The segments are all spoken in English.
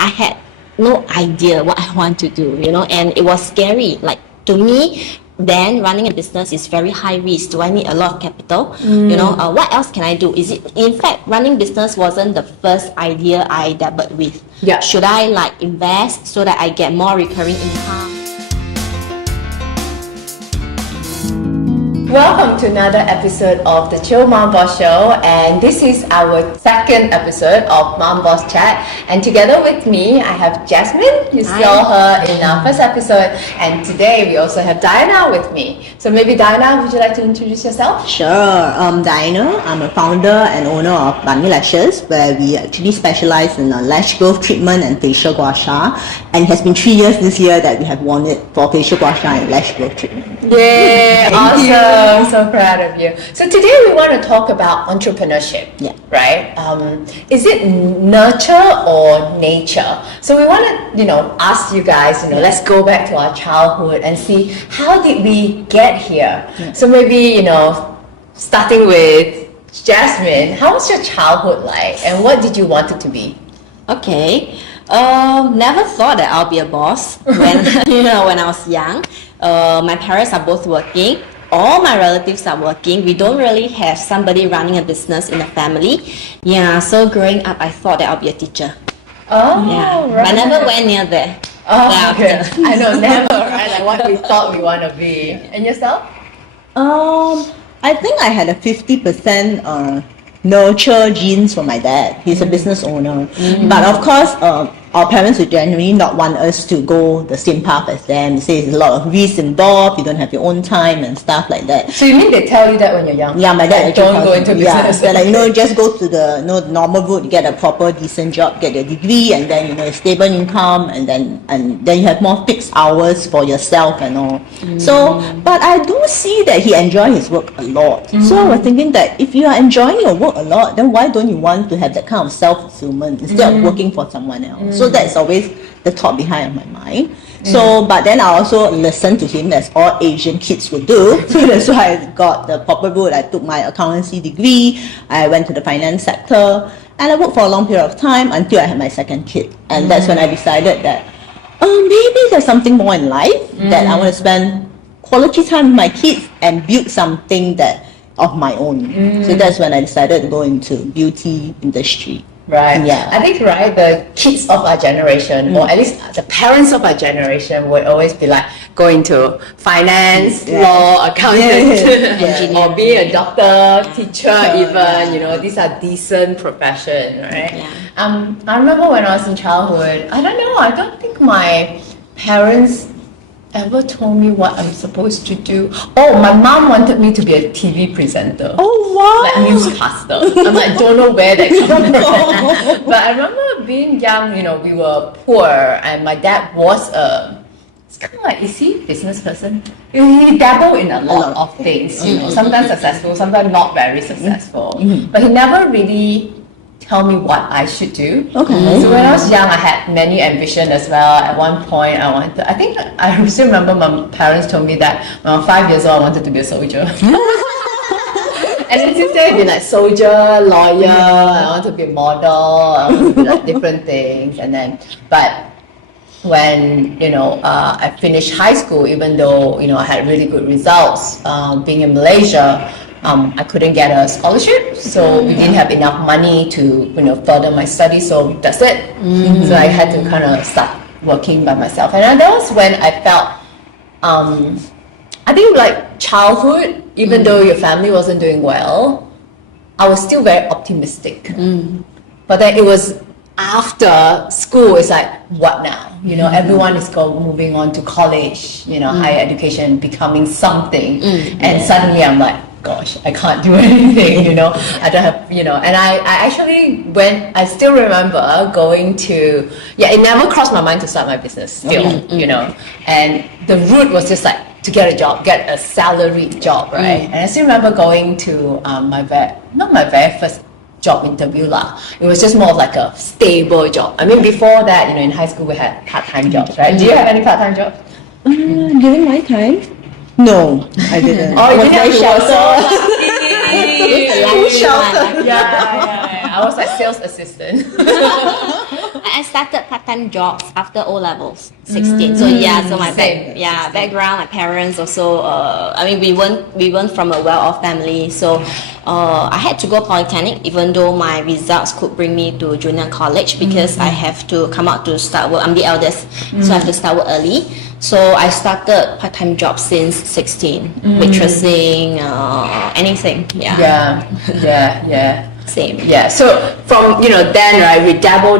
I had no idea what I want to do, and it was scary. Like, to me, then running a business is very high risk. Do I need a lot of capital? What else can I do? In fact, running business wasn't the first idea I dabbled with. Yeah. Should I invest so that I get more recurring income? Welcome to another episode of the Chill MomBoss Show, and this is our second episode of MomBoss Chat. And together with me, I have Jasmine. You saw her in our first episode, and today we also have Diana with me. So maybe Diana, would you like to introduce yourself? Sure. Diana, I'm a founder and owner of Bunny Lashes, where we actually specialize in lash growth treatment and facial gua sha. And it has been 3 years this year that we have won it for facial gua sha and lash growth treatment. Yay! Awesome! I'm so proud of you. So today we want to talk about entrepreneurship. Yeah. Right? Is it nurture or nature? So we want to, ask you guys, let's go back to our childhood and see how did we get here. Yeah. So maybe, starting with Jasmine, how was your childhood like, and what did you want it to be? Okay. Never thought that I'll be a boss when when I was young. My parents are both working. All my relatives are working. We don't really have somebody running a business in the family. Yeah, so growing up, I thought that I'll be a teacher. Oh, yeah. Right. I never went near there. Oh, okay. I know, never, right? Like what we thought we want to be. And yourself? I think I had a 50% nurture genes from my dad. He's a business owner. But of course, our parents would generally not want us to go the same path as them. They say there's a lot of risk involved, you don't have your own time and stuff like that. So you mean they tell you that when you're young? Yeah, my dad don't go into business. Yeah, like, just go to the normal route, get a proper decent job, get a degree, and then a stable income, and then you have more fixed hours for yourself and all. So, but I do see that he enjoys his work a lot. So I was thinking that if you are enjoying your work a lot, then why don't you want to have that kind of self-fulfillment instead of working for someone else? So that's always the thought behind my mind. So, but then I also listened to him, as all Asian kids would do. So that's why I got the proper route. I took my accountancy degree. I went to the finance sector, and I worked for a long period of time until I had my second kid. And that's when I decided that maybe there's something more in life, that I want to spend quality time with my kids and build something that of my own. So that's when I decided to go into beauty industry. Right. Yeah. I think, the kids of our generation, or at least the parents of our generation, would always be like going to finance, law, accountant, or be a doctor, teacher, even, these are decent professions, right? Yeah. I remember when I was in childhood, I don't know, I don't think my parents ever told me what I'm supposed to do. Oh, my mom wanted me to be a TV presenter. Oh, wow. Like newscaster. I'm like, don't know where that came from. But I remember being young, we were poor, and my dad was it's kind of like, is he a business person? He dabbled in a lot of things, sometimes successful, sometimes not very successful. But he never really tell me what I should do. Okay. So when I was young, I had many ambition as well. At one point, I still remember my parents told me that when I was 5 years old, I wanted to be a soldier. And then since then, I've been like soldier, lawyer, I want to be a model, I want to be like different things. But when I finished high school, even though I had really good results, being in Malaysia, I couldn't get a scholarship, so we didn't have enough money to further my studies. So that's it. So I had to kind of start working by myself, and that was when I felt, I think like childhood, even though your family wasn't doing well, I was still very optimistic. But then it was after school, it's like, what now? Everyone is moving on to college, higher education, becoming something, and suddenly I'm like, gosh, I can't do anything, I don't have, and I actually I still remember going to, it never crossed my mind to start my business still, and the route was just like to get a job, get a salaried job, right? And I still remember going to not my very first job interview lah. It was just more of like a stable job. I mean, before that, in high school we had part-time jobs, right? Do you have any part-time jobs? During my time? No, I didn't. Oh, you didn't have shelter. Yeah. I was like sales assistant. I started part-time jobs after O levels, 16. So yeah, so my background, my parents also. I mean, we weren't from a well-off family, so I had to go polytechnic, even though my results could bring me to junior college because I have to come out to start work. I'm the eldest, so I have to start work early. So I started part-time jobs since 16, waitressing, anything. Same. Yeah. So from then, right, we dabble,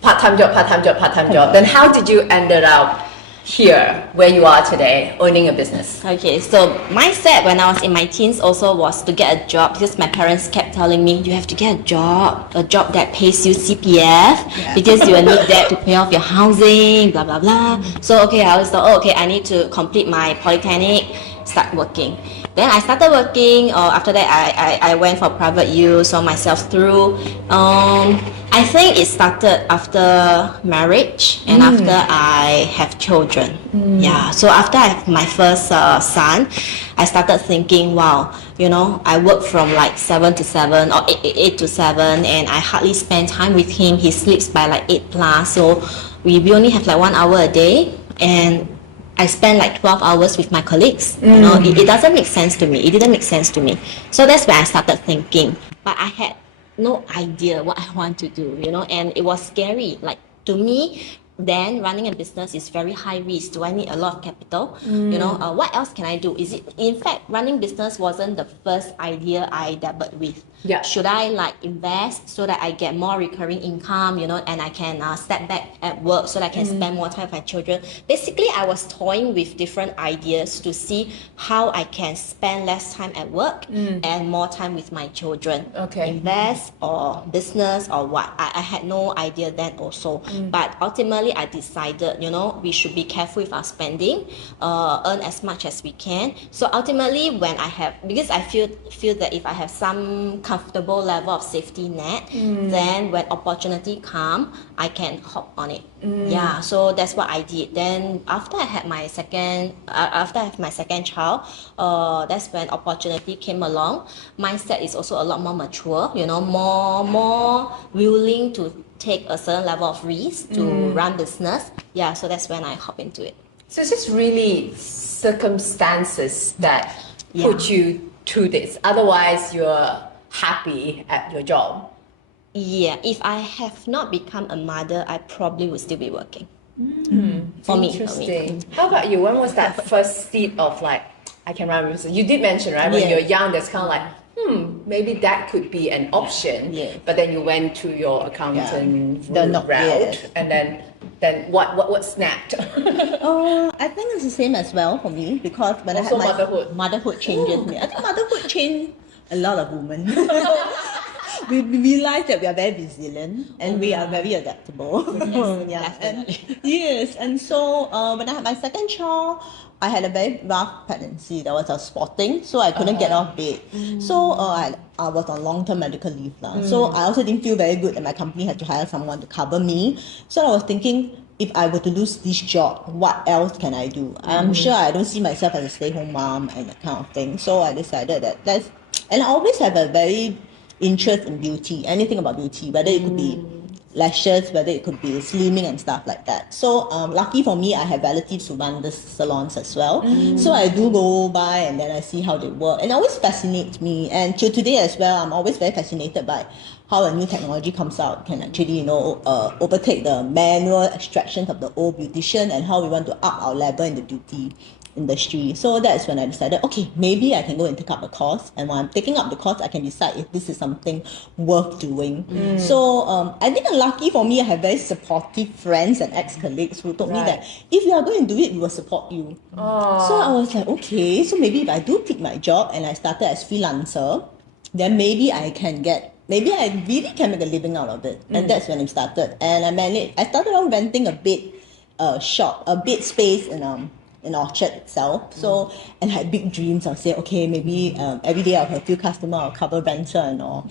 part-time job. Then how did you ended up here where you are today, owning a business? Okay, so mindset when I was in my teens also was to get a job because my parents kept telling me you have to get a job that pays you CPF because you will need that to pay off your housing, blah blah blah. So okay, I always thought, I need to complete my polytechnic, start working. Then I started working. After that, I went for private use, saw myself through. I think it started after marriage and after I have children. Yeah, so after I have my first son, I started thinking, wow, I work from like 7 to 7 or 8 to 7 and I hardly spend time with him. He sleeps by like 8 plus, so we only have like 1 hour a day and I spend like 12 hours with my colleagues. It doesn't make sense to me. It didn't make sense to me. So that's when I started thinking. But I had no idea what I want to do, and it was scary. Like to me, then running a business is very high risk. Do I need a lot of capital? What else can I do? In fact, running business wasn't the first idea I dabbled with. Yeah. Should I like invest so that I get more recurring income, and I can step back at work so that I can spend more time with my children? Basically, I was toying with different ideas to see how I can spend less time at work and more time with my children. Okay. Invest or business or what? I had no idea then also. But ultimately, I decided, we should be careful with our spending, earn as much as we can. So ultimately, because I feel that if I have some comfortable level of safety net, then when opportunity come, I can hop on it. Yeah, so that's what I did. Then after I have my second child, that's when opportunity came along. Mindset is also a lot more mature, more willing to take a certain level of risk to run business. Yeah, so that's when I hop into it. So it's just really circumstances that put you through this. Otherwise, you're happy at your job. Yeah, if I have not become a mother, I probably would still be working. For me. Interesting. How about you? When was that first seed of like, I can run a business? You did mention, right? When you're young, there's kind of like, maybe that could be an option. Yeah. But then you went to your accountant route, and then what snapped? I think it's the same as well for me because when Also I had motherhood changes me. I think motherhood changed a lot of women. We realize that we are very resilient and we are very adaptable. And so when I had my second child, I had a very rough pregnancy. That was spotting, so I couldn't get off bed. So I was on long-term medical leave now. So I also didn't feel very good that my company had to hire someone to cover me. So I was thinking, if I were to lose this job, what else can I do? I'm sure I don't see myself as a stay-home mom and that kind of thing. So I decided and I always have a very interest in beauty, anything about beauty, whether it could be lashes, whether it could be slimming and stuff like that. So lucky for me, I have relatives who run the salons as well. So I do go by and then I see how they work. And it always fascinates me. And till today as well, I'm always very fascinated by how a new technology comes out can actually, overtake the manual extractions of the old beautician and how we want to up our level in the beauty industry. So that's when I decided, okay, maybe I can go and take up a course, and when I'm taking up the course, I can decide if this is something worth doing. So I think lucky for me, I have very supportive friends and ex-colleagues who told me that if you are going to do it, we will support you. So I was like, okay, so maybe if I do quit my job and I started as freelancer, then maybe I really can make a living out of it. And that's when it started. And I started off renting a bed space in Orchard itself. So, and I had big dreams. I'll say, okay, maybe every day I'll have a few customers, I'll cover rental and all.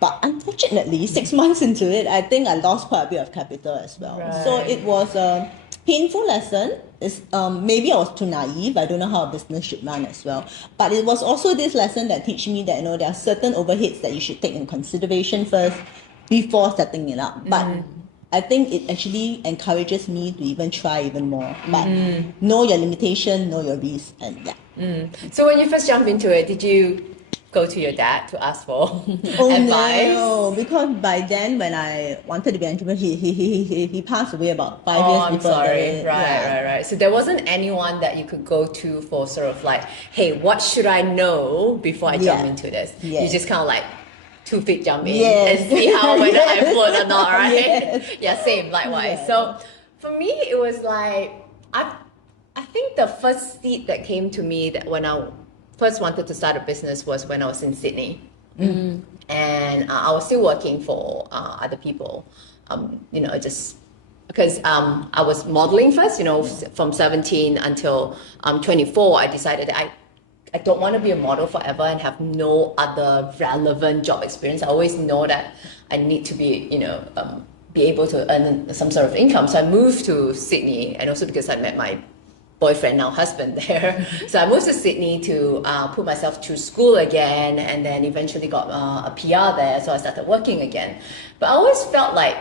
But unfortunately, 6 months into it, I think I lost quite a bit of capital as well. Right. So it was a painful lesson. Maybe I was too naive. I don't know how a business should run as well. But it was also this lesson that teach me that there are certain overheads that you should take in consideration first before setting it up. But I think it actually encourages me to even try even more. But know your limitation, know your risk, and yeah. So when you first jumped into it, did you go to your dad to ask for advice? No, because by then when I wanted to be an entrepreneur, he passed away about 5 years I'm before. sorry. that. Right. So there wasn't anyone that you could go to for sort of like, hey, what should I know before I jump into this? Yes. You just kind of like 2 feet jump in Yes. and see how whether I float or not, right? Yes. Yeah, same, likewise. Yes. So for me, it was like, I think the first seed that came to me that when I first wanted to start a business was when I was in Sydney. And I was still working for other people, just because I was modeling first, from 17 until 24, I decided that I don't want to be a model forever and have no other relevant job experience. I always know that I need to be, be able to earn some sort of income. So I moved to Sydney, and also because I met my boyfriend, now husband, there. So I moved to Sydney to put myself through school again, and then eventually got a PR there, so I started working again. But I always felt like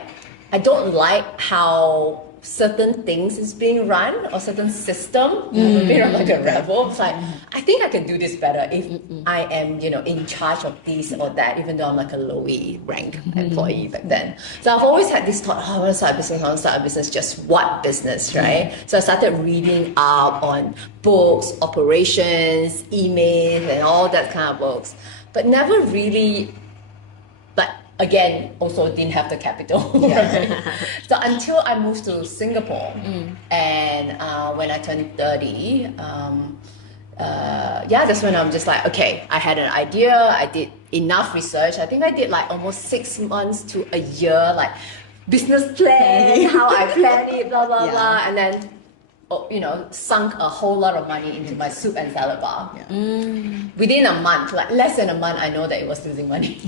I don't like how certain things is being run, or certain system being run like a rebel. It's like, I think I can do this better if I am, in charge of this or that, even though I'm like a lowy rank employee back then. So I've always had this thought, I want to start a business, just what business, right? So I started reading up on books, operations, emails, and all that kind of books, but never really, again, also didn't have the capital. Right? So until I moved to Singapore, and when I turned 30, that's when I'm just like, okay, I had an idea, I did enough research. I think I did like almost 6 months to a year, like business plan, how I plan it, blah, blah, blah. And then, sunk a whole lot of money into my soup and salad bar. Within a month, like less than a month, I know that it was losing money.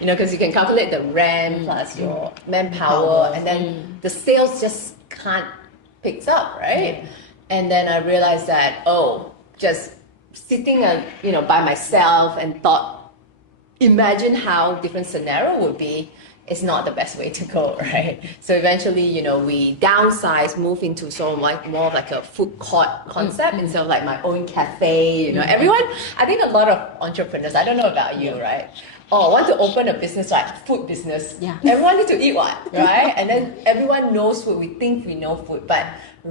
Because you can calculate the rent plus your manpower, and then the sales just can't pick up, right? And then I realized that, just sitting by myself and thought, imagine how different scenario would be, is not the best way to go, right? So eventually, we downsized, moved into sort of like more of like a food court concept instead of like my own cafe. Everyone, I think a lot of entrepreneurs, I don't know about you, right? Want to open a business, like food business. Yeah. Everyone needs to eat one, right? And then everyone knows food. We think we know food, but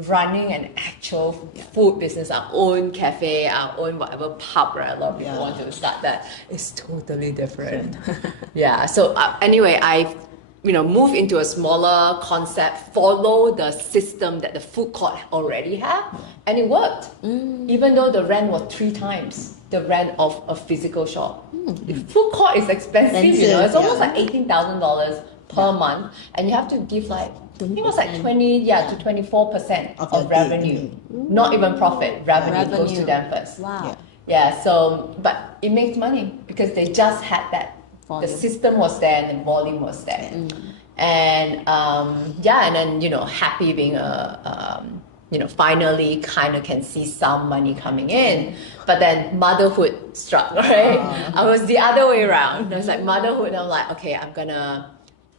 running an actual food business, our own cafe, our own whatever pub, right? A lot of people want to start that. It's totally different. So anyway, I move into a smaller concept, follow the system that the food court already have, and it worked. Even though the rent was 3 times the rent of a physical shop. The food court is expensive, it's almost like $18,000 per month, and you have to give like, I think it was like 20 to 24% of revenue, not even profit. Revenue goes to them first. Wow. So, but it makes money because they just had that. The system was there and the volume was there. And and then, happy being finally kind of can see some money coming in. But then motherhood struck, right? I was the other way around. I was like, motherhood, I'm like, okay, I'm gonna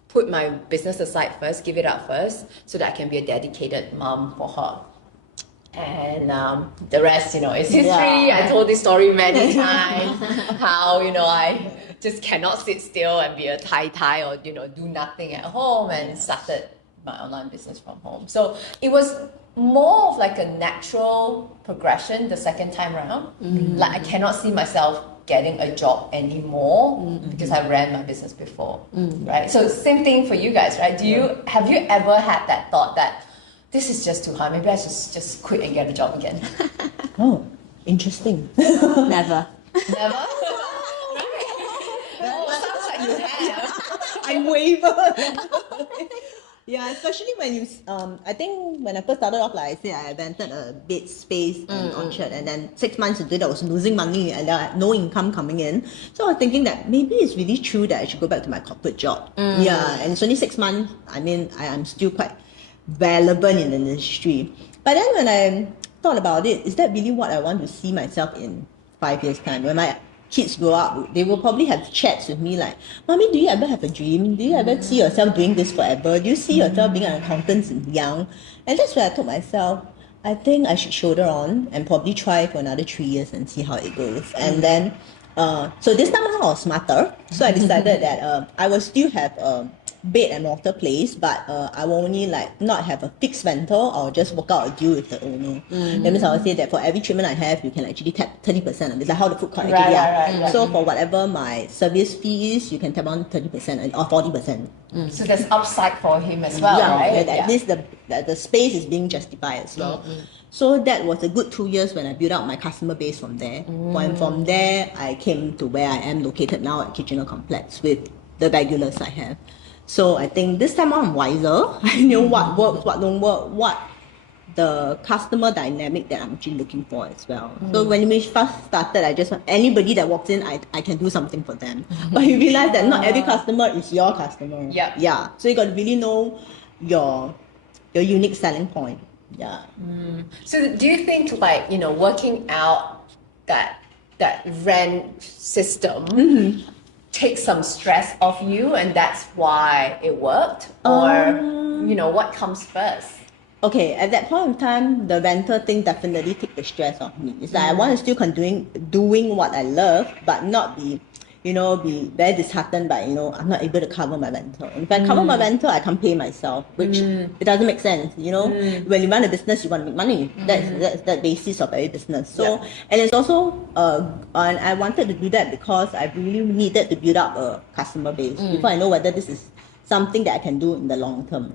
put my business aside first, give it up first, so that I can be a dedicated mom for her. And the rest, is history. I told this story many times, how, I just cannot sit still and be a tai or, do nothing at home, and started my online business from home. So it was more of like a natural progression the second time around. Like I cannot see myself getting a job anymore because I ran my business before, right? So same thing for you guys, right? Have you ever had that thought that this is just too hard, maybe I should just quit and get a job again? Oh, interesting. Never. Never? Sounds like you have. I waver. Yeah, especially when you, I think when I first started off, like I said, I rented a bed space in Orchard, and then 6 months into it, I was losing money and I had no income coming in. So I was thinking that maybe it's really true that I should go back to my corporate job. Yeah, and it's only 6 months. I mean, I'm still quite relevant in the industry. But then when I thought about it, is that really what I want to see myself in 5 years' time? Am I kids grow up, they will probably have chats with me like, Mommy, do you ever have a dream? Do you ever see yourself doing this forever? Do you see yourself being an accountant since young? And that's where I told myself, I think I should shoulder on and probably try for another 3 years and see how it goes. And then, so this time I was smarter. So I decided that I will still have a bed and mortar place, but I will only like not have a fixed rental or just work out a deal with the owner. That means I will say that for every treatment I have, you can actually tap 30% of it. Like how the food court actually are. So for whatever my service fee is, you can tap on 30% or 40%. So there's upside for him as well, right? At least the space is being justified as well. So that was a good 2 years when I built up my customer base from there. And from there, I came to where I am located now at Kitchener Complex with the regulars I have. So I think this time I'm wiser. I know what works, what don't work, what the customer dynamic that I'm actually looking for as well. So when we first started, I just want anybody that walks in, I can do something for them. But you realize that not every customer is your customer. Yeah. So you got to really know your unique selling point. Yeah. So do you think like, working out that rent system takes some stress off you and that's why it worked? Or, what comes first? Okay, at that point in time, the rental thing definitely took the stress off me. It's like I want to still continue doing what I love, but not be very disheartened by, I'm not able to cover my rental. If I cover my rental, I can't pay myself, which it doesn't make sense. When you run a business, you want to make money. That's the basis of every business. So, and it's also, and I wanted to do that because I really needed to build up a customer base before I know whether this is something that I can do in the long term.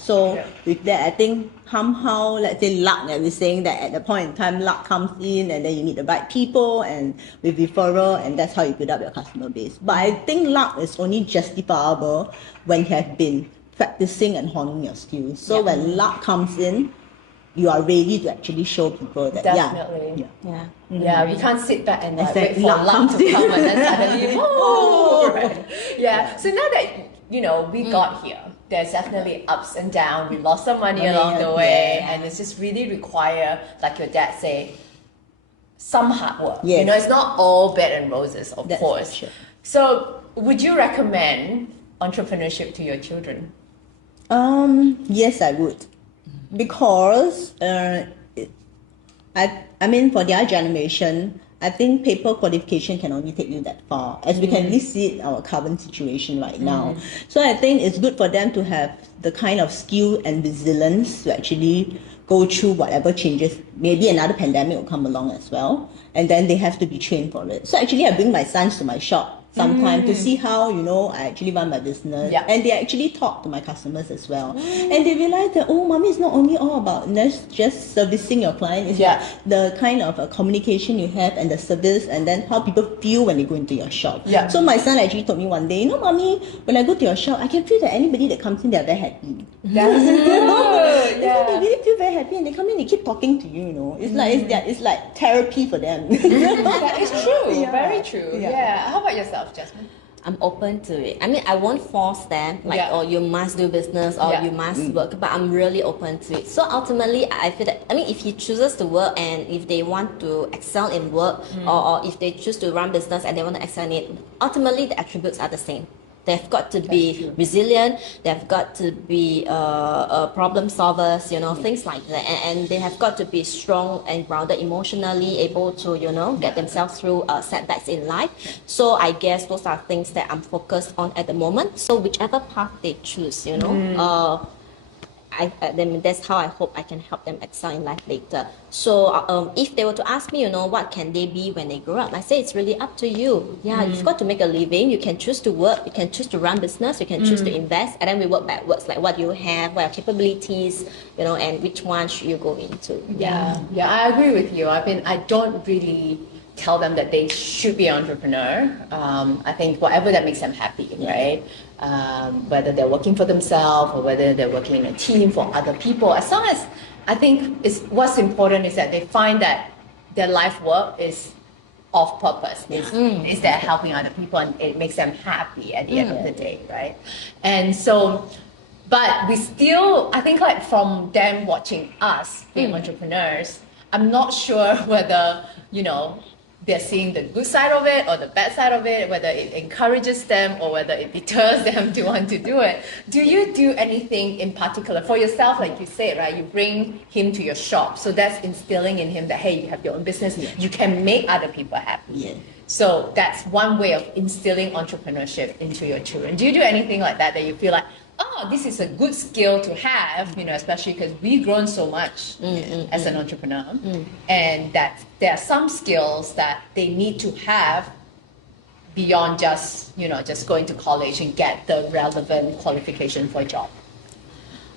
So with that, I think somehow, let's say luck, that we're saying that at the point in time, luck comes in and then you meet the right people and with referral, and that's how you build up your customer base. But I think luck is only justifiable when you have been practicing and honing your skills. So when luck comes in, you are ready to actually show people that definitely. We can't sit back and like, wait for luck luck to come and then suddenly, Yeah. So now that we got here, there's definitely ups and downs. We lost some money along the way, and it's just really require, like your dad say, some hard work. It's not all bed and roses, of course. Sure. So would you recommend entrepreneurship to your children? Yes, I would. Because I mean, for their generation, I think paper qualification can only take you that far, as we can really see in our current situation right now. So I think it's good for them to have the kind of skill and resilience to actually go through whatever changes. Maybe another pandemic will come along as well, and then they have to be trained for it. So actually, I bring my sons to my shop sometimes to see how I actually run my business, and they actually talk to my customers as well, and they realize that mommy, it's not only all about just servicing your client. It's like the kind of communication you have and the service, and then how people feel when they go into your shop. So my son actually told me one day, mommy, when I go to your shop, I can feel that anybody that comes in, they're very happy. That's good. They really feel very happy, and they come in, they keep talking to you. It's like it's like therapy for them. That is true. Very true. How about yourself, Jasmine? I'm open to it. I mean, I won't force them, or you must do business, or you must work, but I'm really open to it. So ultimately, I feel that, if he chooses to work and if they want to excel in work, or if they choose to run business and they want to excel in it, ultimately the attributes are the same. They've got to be resilient. They've got to be problem solvers, things like that. And they have got to be strong and grounded emotionally, able to, get themselves through setbacks in life. So I guess those are things that I'm focused on at the moment. So whichever path they choose, then that's how I hope I can help them excel in life later. So if they were to ask me, what can they be when they grow up? I say it's really up to you. You've got to make a living. You can choose to work. You can choose to run business. You can choose to invest. And then we work backwards, like what you have, what are capabilities, and which one should you go into. I agree with you. I don't really tell them that they should be an entrepreneur. I think whatever that makes them happy, right? Whether they're working for themselves or whether they're working in a team for other people, as long as I think what's important is that they find that their life work is of purpose, is they're helping other people and it makes them happy at the end of the day, right? And so, but we still, I think like from them watching us being entrepreneurs, I'm not sure whether, they're seeing the good side of it or the bad side of it, whether it encourages them or whether it deters them to want to do it. Do you do anything in particular for yourself? Like you said, right? You bring him to your shop. So that's instilling in him that, hey, you have your own business. Yeah. You can make other people happy. Yeah. So that's one way of instilling entrepreneurship into your children. Do you do anything like that you feel like, oh, this is a good skill to have, especially because we've grown so much as an entrepreneur, and that there are some skills that they need to have beyond just, just going to college and get the relevant qualification for a job?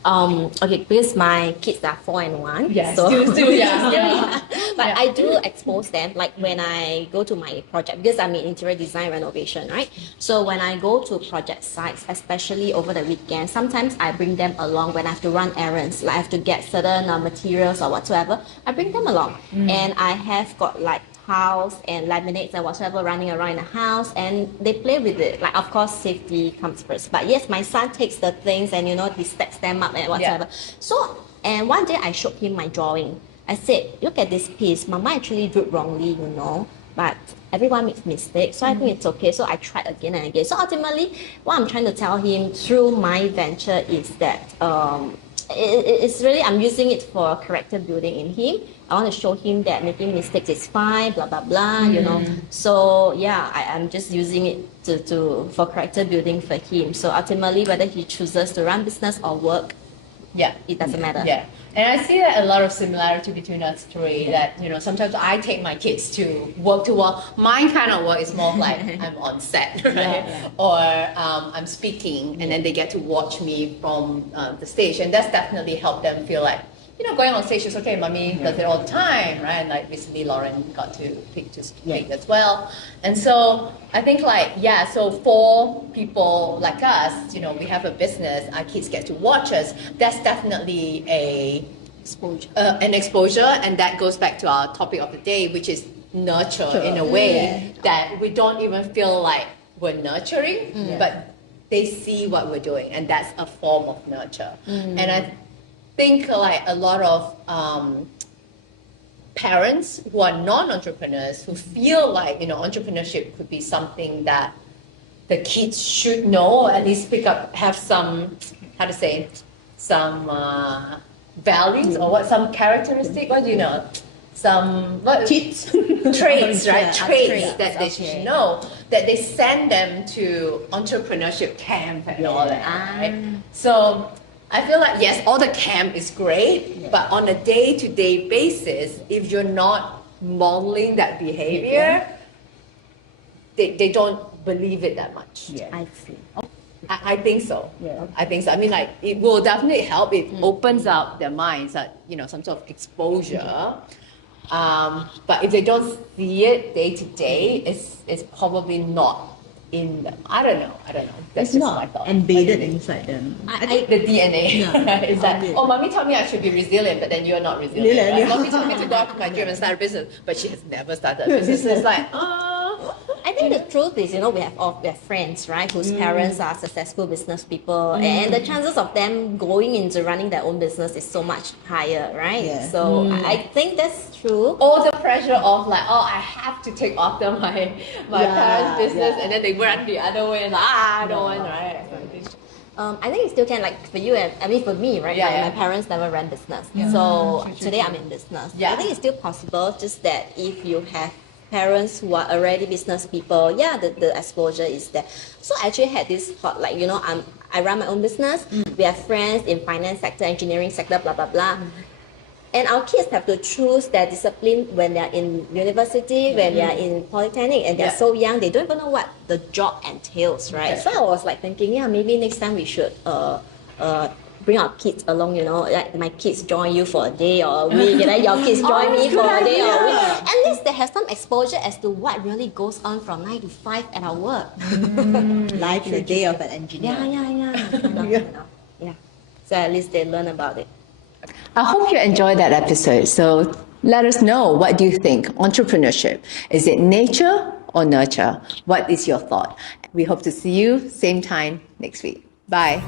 Okay, because my kids are 4 and 1. Yes, so still young. But I do expose them, like when I go to my project, because I'm in interior design renovation, right? So when I go to project sites, especially over the weekend, sometimes I bring them along when I have to run errands, like I have to get certain materials or whatsoever. I bring them along, and I have got like tiles and laminates and whatsoever running around in the house, and they play with it. Like, of course, safety comes first. But yes, my son takes the things and he stacks them up and whatsoever. Yeah. So, and one day I showed him my drawing. I said, look at this piece. Mama actually drew it wrongly, but everyone makes mistakes, so I think it's okay. So I tried again and again. So ultimately, what I'm trying to tell him through my venture is that it's really, I'm using it for character building in him. I want to show him that making mistakes is fine, blah blah blah, So yeah, I'm just using it to for character building for him. So ultimately, whether he chooses to run business or work, it doesn't matter. Yeah, and I see that a lot of similarity between us three. That sometimes I take my kids to work. My kind of work is more like I'm on set, right? Or I'm speaking, and then they get to watch me from the stage, and that's definitely helped them feel like, going on stage is okay. Mommy does it all the time, right? And like recently, Lauren got to pick to speak as well. And so I think so for people like us, we have a business, our kids get to watch us. That's definitely an exposure, and that goes back to our topic of the day, which is nurture in a way that we don't even feel like we're nurturing, but they see what we're doing, and that's a form of nurture. And I think like a lot of parents who are non-entrepreneurs who feel like entrepreneurship could be something that the kids should know, or at least have some values or some characteristic, some Tips. traits, right? Traits traits, that they should know, that they send them to entrepreneurship camp and all that, right? So I feel like, yes, all the camp is great, but on a day-to-day basis, if you're not modeling that behavior, they don't believe it that much. I see. I think so. I think so. I mean, like, it will definitely help. It opens up their minds that, some sort of exposure. But if they don't see it day to day, it's probably not in them. I don't know. That's It's just not my thought. embedded inside them. I think the DNA is that, mommy told me I should be resilient, but then you're not resilient. Right? Mommy told me to dock my dream and start a business, but she has never started a business. It's like, I think the truth is, we have friends, right, whose parents are successful business people, and the chances of them going into running their own business is so much higher, right? Yeah. So I think that's true. all the pressure of like, I have to take after my parents' business, and then they run the other way, and I don't want, right? I think it still can, like for you and for me, right? My parents never ran business, so today I'm in business. I think it's still possible, just that if you have parents who are already business people, the exposure is there. So I actually had this thought, like, I run my own business, we have friends in finance sector, engineering sector, blah, blah, blah. And our kids have to choose their discipline when they're in university, when they're in polytechnic, and they're so young, they don't even know what the job entails, right? So I was like thinking, maybe next time we should bring our kids along, like my kids join you for a day or a week, and then your kids join me for a day or a week. At least they have some exposure as to what really goes on from 9 to 5 at our work. Life in a day of an engineer. Yeah. So at least they learn about it. I hope you enjoyed that episode. So let us know, what do you think? Entrepreneurship, is it nature or nurture? What is your thought? We hope to see you same time next week. Bye.